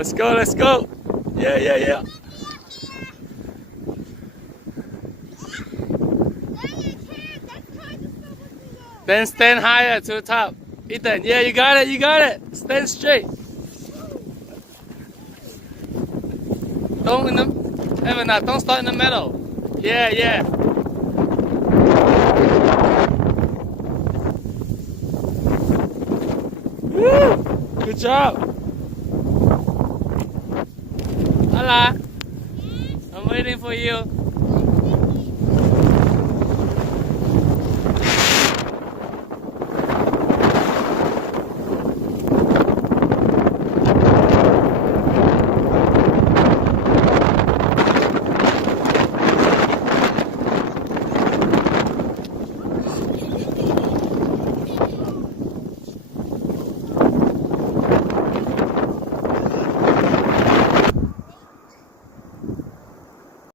Let's go, let's go. Yeah, yeah, yeah. Then stand higher to the top. Ethan, yeah, you got it, you got it. Stand straight. Don't in the, Evan, don't start in the middle. Yeah, yeah. Woo! Good job. Hola. I'm waiting for you.